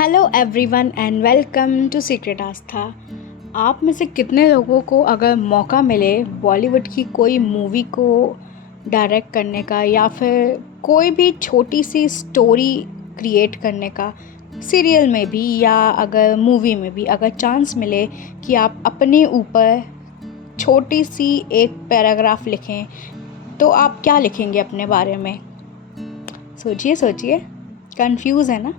Hello everyone and welcome to secret Astha. आप में से कितने लोगों को अगर मौका मिले बॉलीवुड की कोई मूवी को डायरेक्ट करने का या फिर कोई भी छोटी सी स्टोरी क्रिएट करने का, सीरियल में भी या अगर मूवी में भी अगर चांस मिले कि आप अपने ऊपर छोटी सी एक पैराग्राफ लिखें, तो आप क्या लिखेंगे अपने बारे में? सोचिए सोचिए, कंफ्यूज है ना?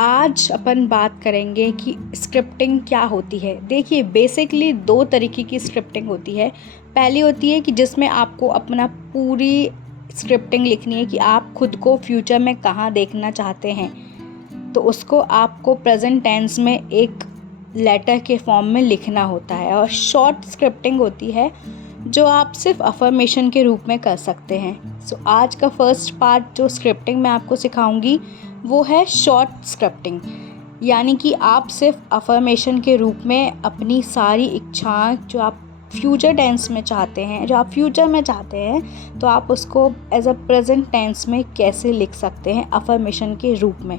आज अपन बात करेंगे कि स्क्रिप्टिंग क्या होती है। देखिए, बेसिकली दो तरीके की स्क्रिप्टिंग होती है। पहली होती है कि जिसमें आपको अपना पूरी स्क्रिप्टिंग लिखनी है कि आप खुद को फ्यूचर में कहाँ देखना चाहते हैं, तो उसको आपको प्रेजेंट टेंस में एक लेटर के फॉर्म में लिखना होता है। और शॉर्ट स्क्रिप्टिंग होती है जो आप सिर्फ अफर्मेशन के रूप में कर सकते हैं। आज का फर्स्ट पार्ट जो स्क्रिप्टिंग मैं आपको सिखाऊंगी वो है शॉर्ट स्क्रिप्टिंग, यानी कि आप सिर्फ अफर्मेशन के रूप में अपनी सारी इच्छाएं जो आप फ्यूचर टेंस में चाहते हैं, जो आप फ्यूचर में चाहते हैं, तो आप उसको एज अ प्रेजेंट टेंस में कैसे लिख सकते हैं अफर्मेशन के रूप में।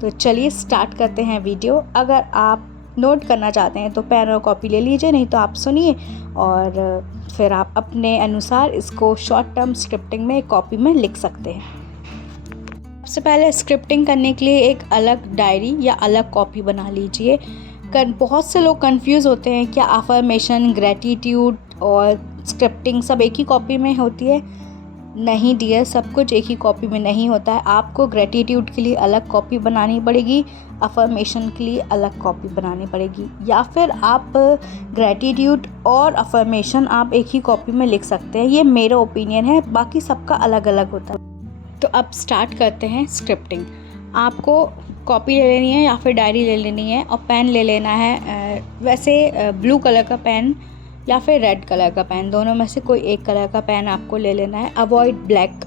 तो चलिए स्टार्ट करते हैं वीडियो। अगर आप नोट करना चाहते हैं तो पेन और कॉपी ले लीजिए, नहीं तो आप सुनिए और फिर आप अपने अनुसार इसको शॉर्ट टर्म स्क्रिप्टिंग में कॉपी में लिख सकते हैं। सबसे पहले स्क्रिप्टिंग करने के लिए एक अलग डायरी या अलग कॉपी बना लीजिए। बहुत से लोग कंफ्यूज होते हैं, क्या अफर्मेशन, ग्रेटिट्यूड और स्क्रिप्टिंग सब एक ही कॉपी में होती है? नहीं डियर, सब कुछ एक ही कॉपी में नहीं होता है। आपको ग्रेटिट्यूड के लिए अलग कॉपी बनानी पड़ेगी, अफर्मेशन के लिए अलग कॉपी बनानी पड़ेगी, या फिर आप ग्रेटिट्यूड और अफर्मेशन आप एक ही कॉपी में लिख सकते हैं। ये मेरा ओपिनियन है, बाकी सबका अलग अलग होता है। तो अब स्टार्ट करते हैं स्क्रिप्टिंग। आपको कॉपी ले लेनी है या फिर डायरी ले लेनी है और पेन ले लेना है। वैसे ब्लू कलर का पेन या फिर रेड कलर का पेन, दोनों में से कोई एक कलर का पेन आपको ले लेना है। Avoid black.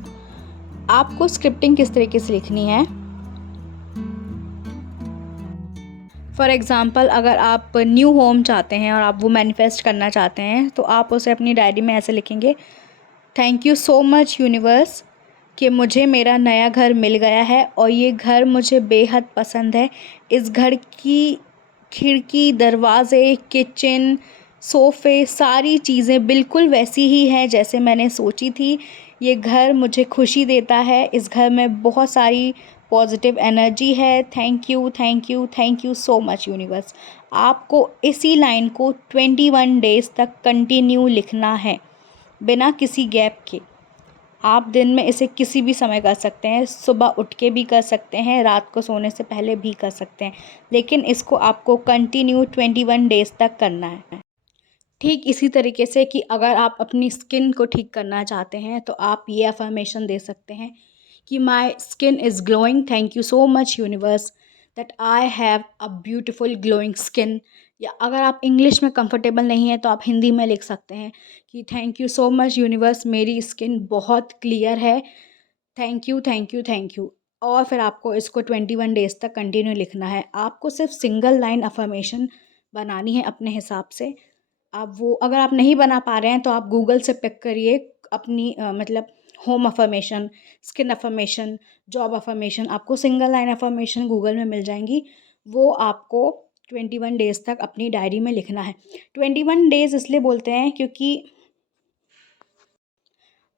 आपको स्क्रिप्टिंग किस तरीके से लिखनी है? फॉर एग्ज़ाम्पल, अगर आप न्यू होम चाहते हैं और आप वो मैनिफेस्ट करना चाहते हैं, तो आप उसे अपनी डायरी में ऐसे लिखेंगे: thank you so much universe कि मुझे मेरा नया घर मिल गया है और ये घर मुझे बेहद पसंद है। इस घर की खिड़की, दरवाज़े, किचन, सोफ़े, सारी चीज़ें बिल्कुल वैसी ही हैं जैसे मैंने सोची थी। ये घर मुझे खुशी देता है। इस घर में बहुत सारी पॉजिटिव एनर्जी है। Thank you, thank you, thank you so much universe. आपको इसी लाइन को 21 डेज़ तक कंटिन्यू लिखना है, बिना किसी गैप के। आप दिन में इसे किसी भी समय कर सकते हैं, सुबह उठ के भी कर सकते हैं, रात को सोने से पहले भी कर सकते हैं, लेकिन इसको आपको कंटिन्यू 21 डेज़ तक करना है। ठीक इसी तरीके से कि अगर आप अपनी स्किन को ठीक करना चाहते हैं तो आप ये अफर्मेशन दे सकते हैं कि my skin is glowing, thank you so much universe that I have a beautiful glowing skin. या अगर आप इंग्लिश में कंफर्टेबल नहीं है तो आप हिंदी में लिख सकते हैं कि thank you so much universe, मेरी स्किन बहुत क्लियर है, thank you, thank you, thank you. और फिर आपको इसको 21 डेज़ तक कंटिन्यू लिखना है। आपको सिर्फ सिंगल लाइन अफर्मेशन बनानी है अपने हिसाब से। आप वो अगर आप नहीं बना पा रहे हैं तो आप गूगल से पिक करिए अपनी मतलब home affirmation, skin affirmation, job affirmation, आपको सिंगल लाइन अफर्मेशन गूगल में मिल जाएंगी। वो आपको 21 डेज़ तक अपनी डायरी में लिखना है। 21 डेज़ इसलिए बोलते हैं क्योंकि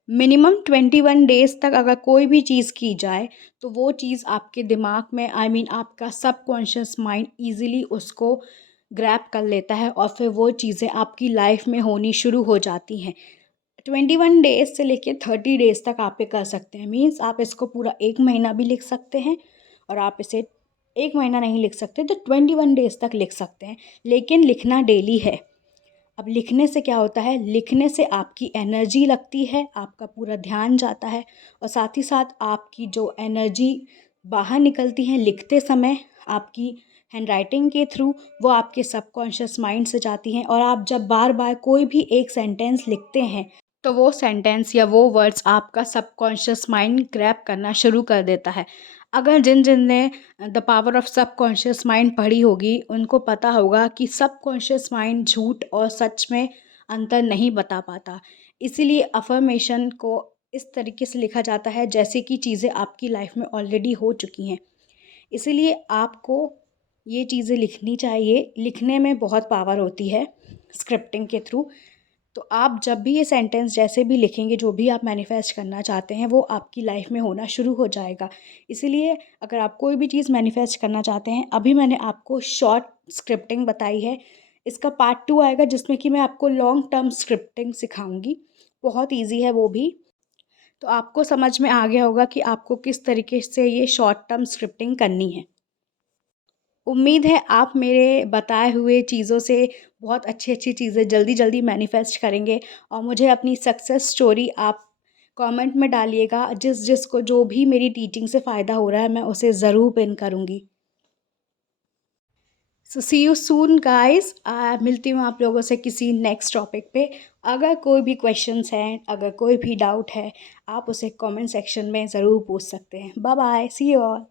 मिनिमम 21 डेज़ तक अगर कोई भी चीज़ की जाए तो वो चीज़ आपके दिमाग में, आपका सबकॉन्शियस माइंड ईज़िली उसको ग्रैब कर लेता है और फिर वो चीज़ें आपकी लाइफ में होनी शुरू हो जाती हैं। 21 डेज़ से लेके 30 डेज़ तक आप ये कर सकते हैं। मीन्स आप इसको पूरा 1 महीना भी लिख सकते हैं और आप इसे 1 महीना नहीं लिख सकते तो 21 डेज़ तक लिख सकते हैं, लेकिन लिखना डेली है। अब लिखने से क्या होता है? लिखने से आपकी एनर्जी लगती है, आपका पूरा ध्यान जाता है और साथ ही साथ आपकी जो एनर्जी बाहर निकलती है लिखते समय, आपकी हैंडराइटिंग के थ्रू, वो आपके सबकॉन्शियस माइंड से जाती हैं। और आप जब बार बार कोई भी एक सेंटेंस लिखते हैं तो वो सेंटेंस या वो वर्ड्स आपका सबकॉन्शियस माइंड ग्रैब करना शुरू कर देता है। अगर जिन जिन ने the power of subconscious mind पढ़ी होगी उनको पता होगा कि सबकॉन्शियस माइंड झूठ और सच में अंतर नहीं बता पाता। इसीलिए अफर्मेशन को इस तरीके से लिखा जाता है जैसे कि चीज़ें आपकी लाइफ में ऑलरेडी हो चुकी हैं। इसीलिए आपको ये चीज़ें लिखनी चाहिए। लिखने में बहुत पावर होती है स्क्रिप्टिंग के थ्रू। तो आप जब भी ये सेंटेंस जैसे भी लिखेंगे, जो भी आप मैनिफेस्ट करना चाहते हैं, वो आपकी लाइफ में होना शुरू हो जाएगा। इसीलिए अगर आप कोई भी चीज़ मैनिफेस्ट करना चाहते हैं, अभी मैंने आपको शॉर्ट स्क्रिप्टिंग बताई है। इसका पार्ट 2 आएगा जिसमें कि मैं आपको लॉन्ग टर्म स्क्रिप्टिंग सिखाऊंगी। बहुत ईजी है वो भी। तो आपको समझ में आ गया होगा कि आपको किस तरीके से ये शॉर्ट टर्म स्क्रिप्टिंग करनी है। उम्मीद है आप मेरे बताए हुए चीज़ों से बहुत अच्छी-अच्छी चीज़ें जल्दी-जल्दी मैनिफेस्ट करेंगे और मुझे अपनी सक्सेस स्टोरी आप कमेंट में डालिएगा। जिसको जो भी मेरी टीचिंग से फ़ायदा हो रहा है, मैं उसे ज़रूर पिन करूँगी। सो सी यू सून गाइस। मिलती हूँ आप लोगों से किसी नेक्स्ट टॉपिक पे। अगर कोई भी क्वेश्चंस हैं, अगर कोई भी डाउट है, आप उसे कमेंट सेक्शन में ज़रूर पूछ सकते हैं। Bye bye, see you all.